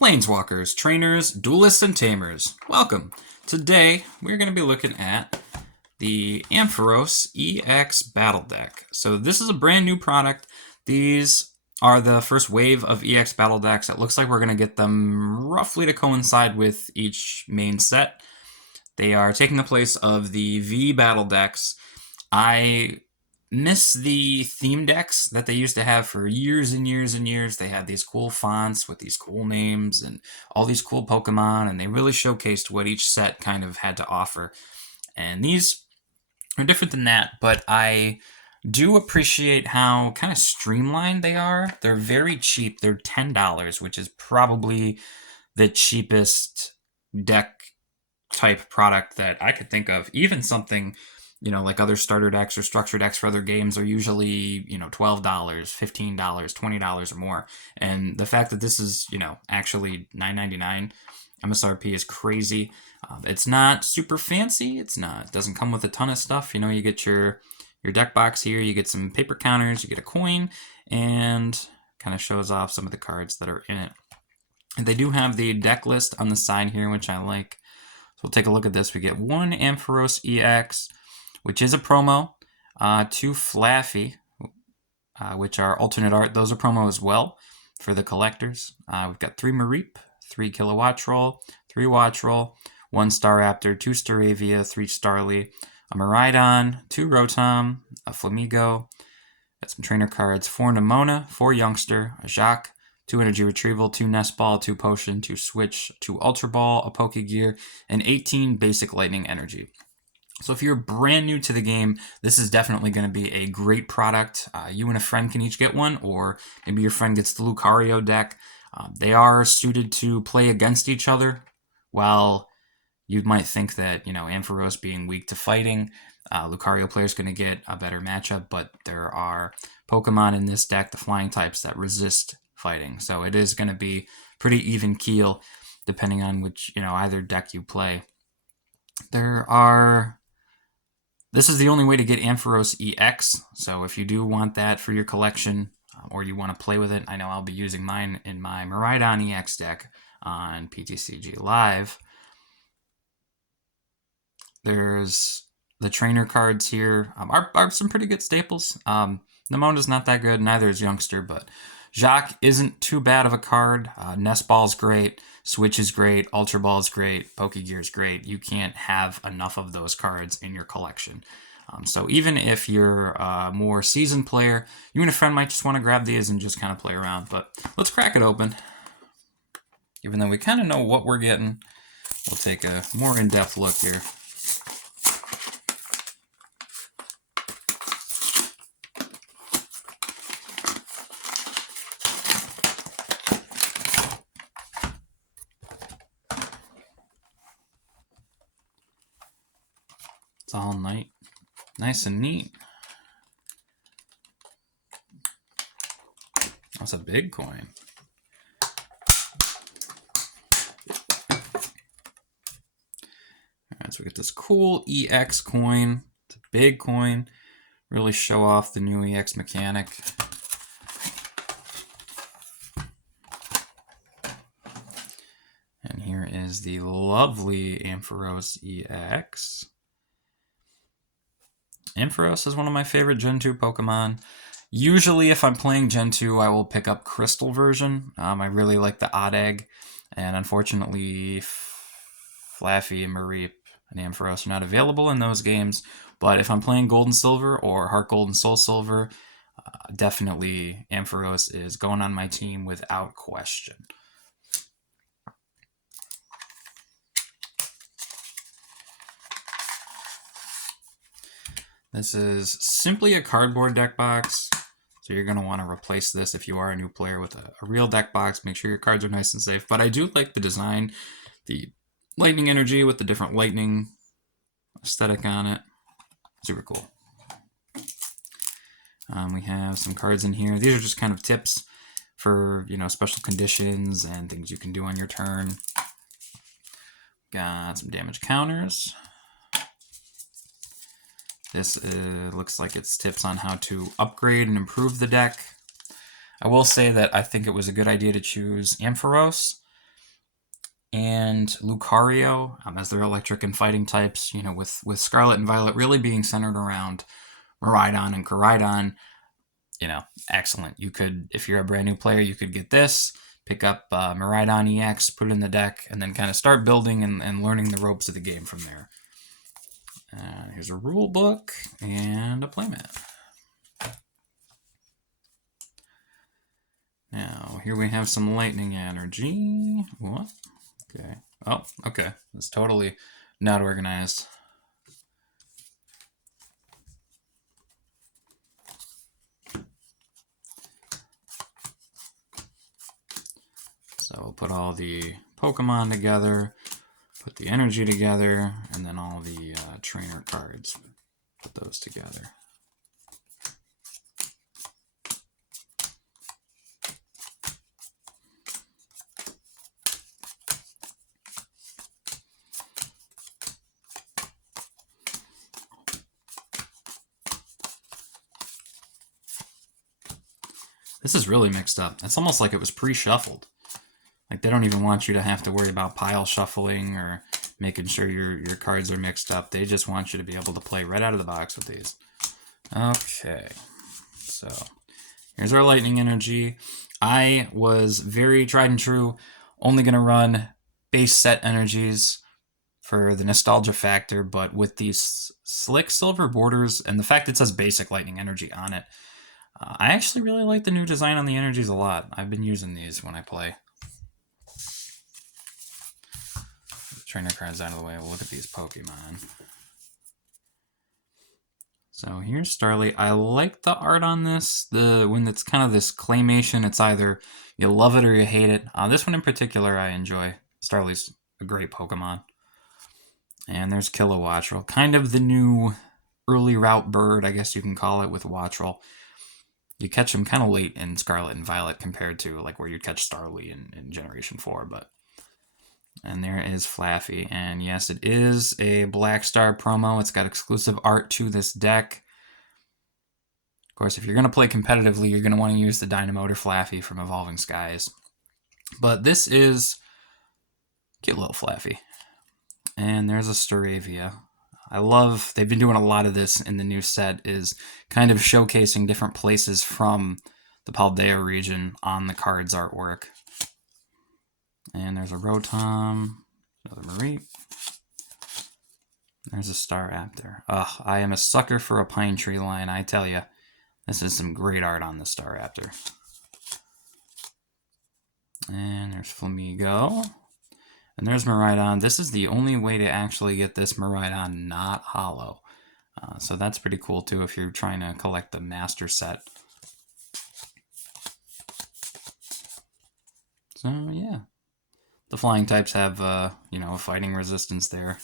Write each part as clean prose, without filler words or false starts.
Planeswalkers, Trainers, Duelists, and Tamers. Welcome. Today, we're going to be looking at the Ampharos EX Battle Deck. So this is a brand new product. These are the first wave of EX Battle Decks. It looks like we're going to get them roughly to coincide with each main set. They are taking the place of the V Battle Decks. I miss the theme decks that they used to have for years and years and years. They had these cool fonts with these cool names and all these cool Pokemon, and they really showcased what each set kind of had to offer. And these are different than that, but I do appreciate how kind of streamlined they are. They're very cheap. They're $10, which is probably the cheapest deck type product that I could think of. Even something, like other starter decks or structure decks for other games are usually, $12, $15, $20 or more. And the fact that this is, actually $9.99 MSRP is crazy. It's not super fancy. It doesn't come with a ton of stuff. You get your deck box here, you get some paper counters, you get a coin, and kind of shows off some of the cards that are in it. And they do have the deck list on the side here, which I like. So we'll take a look at this. We get one Ampharos EX, which is a promo, two Flaffy, which are alternate art. Those are promo as well for the collectors. We've got three Mareep, 3 Kilowatt Roll, 3 Watch Roll, 1 Staraptor, 2 Staravia, 3 Starly, a Miraidon, 2 Rotom, a Flamigo, got some trainer cards, 4 Nemona, 4 Youngster, a Jacques, 2 Energy Retrieval, 2 Nest Ball, 2 Potion, 2 Switch, 2 Ultra Ball, a Pokegear, and 18 Basic Lightning Energy. So if you're brand new to the game, this is definitely going to be a great product. You and a friend can each get one, or maybe your friend gets the Lucario deck. They are suited to play against each other. While you might think that, Ampharos being weak to fighting, Lucario player's going to get a better matchup, but there are Pokemon in this deck, the flying types, that resist fighting. So it is going to be pretty even keel depending on which, either deck you play. This is the only way to get Ampharos EX, so if you do want that for your collection, or you want to play with it, I know I'll be using mine in my Miraidon EX deck on PTCG Live. There's the trainer cards here, are some pretty good staples. Nemona's not that good, neither is Youngster, but Jacques isn't too bad of a card. Nest Ball's great, Switch is great, Ultra Ball's great, Pokegear's great. You can't have enough of those cards in your collection. So even if you're a more seasoned player, you and a friend might just want to grab these and just kind of play around. But let's crack it open. Even though we kind of know what we're getting, we'll take a more in-depth look here. It's all nice and neat. That's a big coin. Alright, so we get this cool EX coin. It's a big coin. Really show off the new EX mechanic. And here is the lovely Ampharos EX. Ampharos is one of my favorite Gen 2 Pokemon. Usually, if I'm playing Gen 2, I will pick up Crystal version. I really like the Odd Egg, and unfortunately, Flaffy and Mareep and Ampharos are not available in those games. But if I'm playing Gold and Silver or Heart Gold and Soul Silver, definitely Ampharos is going on my team without question. This is simply a cardboard deck box, so you're going to want to replace this if you are a new player with a real deck box. Make sure your cards are nice and safe. But I do like the design, the lightning energy with the different lightning aesthetic on it. Super cool. We have some cards in here. These are just kind of tips for, special conditions and things you can do on your turn. Got some damage counters. This looks like it's tips on how to upgrade and improve the deck. I will say that I think it was a good idea to choose Ampharos and Lucario as their electric and fighting types, you know, with Scarlet and Violet really being centered around Miraidon and Koraidon, you know, excellent. You could, if you're a brand new player, you could get this, pick up Miraidon EX, put it in the deck, and then kind of start building and learning the ropes of the game from there. Here's a rule book and a playmat. Now, here we have some lightning energy. What? Okay. Oh, okay. It's totally not organized. So we'll put all the Pokemon together, put the energy together, and then all the trainer cards. Put those together. This is really mixed up. It's almost like it was pre-shuffled. Like they don't even want you to have to worry about pile shuffling or making sure your cards are mixed up. They just want you to be able to play right out of the box with these. Okay, so here's our lightning energy. I was very tried and true, only going to run base set energies for the nostalgia factor, but with these slick silver borders and the fact it says basic lightning energy on it, I actually really like the new design on the energies a lot. I've been using these when I play. Trainer cards out of the way. We'll look at these Pokemon. So here's Starly. I like the art on this. When it's kind of this claymation, it's either you love it or you hate it. This one in particular I enjoy. Starly's a great Pokemon. And there's Kilowattrel. Kind of the new early route bird, I guess you can call it, with Wattrel. You catch him kind of late in Scarlet and Violet compared to like where you'd catch Starly in Generation 4. And there is Flaffy. And yes, it is a Black Star promo. It's got exclusive art to this deck. Of course, if you're going to play competitively, you're going to want to use the Dynamotor Flaffy from Evolving Skies. But this is cute little Flaffy. And there's a Staravia. I love, they've been doing a lot of this in the new set, is kind of showcasing different places from the Paldea region on the card's artwork. And there's a Rotom, another Mareep. There's a Staraptor. Ugh, I am a sucker for a Pine Tree line, I tell you. This is some great art on the Staraptor. And there's Flamigo. And there's Miraidon. This is the only way to actually get this Miraidon not hollow. So that's pretty cool too if you're trying to collect the master set. So yeah. The flying types have, a fighting resistance there.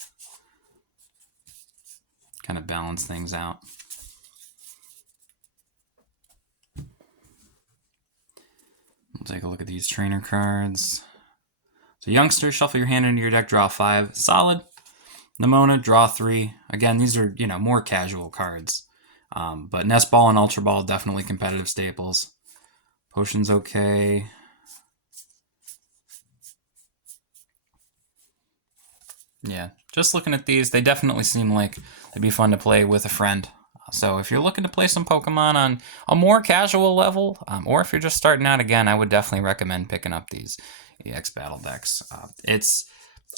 Kind of balance things out. We'll take a look at these trainer cards. So Youngster, shuffle your hand into your deck, draw 5. Solid. Nemona, draw 3. Again, these are, more casual cards. But Nest Ball and Ultra Ball, definitely competitive staples. Potion's okay. Yeah, just looking at these, they definitely seem like they'd be fun to play with a friend. So if you're looking to play some Pokemon on a more casual level, or if you're just starting out again, I would definitely recommend picking up these EX Battle Decks.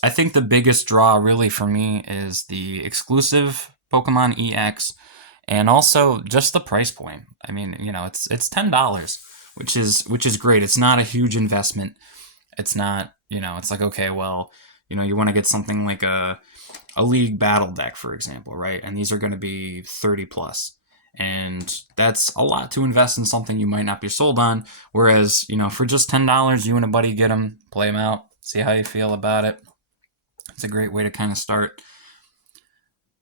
I think the biggest draw really for me is the exclusive Pokemon EX, and also just the price point. I mean, it's $10, which is great. It's not a huge investment. It's not, it's like, okay, well, you want to get something like a League Battle Deck, for example, right? And these are going to be 30 plus. And that's a lot to invest in something you might not be sold on. Whereas, for just $10, you and a buddy get them, play them out, see how you feel about it. It's a great way to kind of start.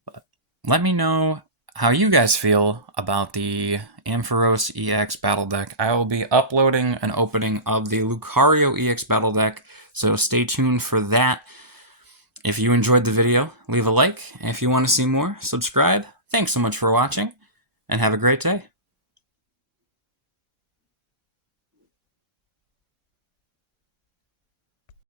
But let me know how you guys feel about the Ampharos EX Battle Deck. I will be uploading an opening of the Lucario EX Battle Deck, so stay tuned for that. If you enjoyed the video, leave a like. And if you want to see more, subscribe. Thanks so much for watching, and have a great day.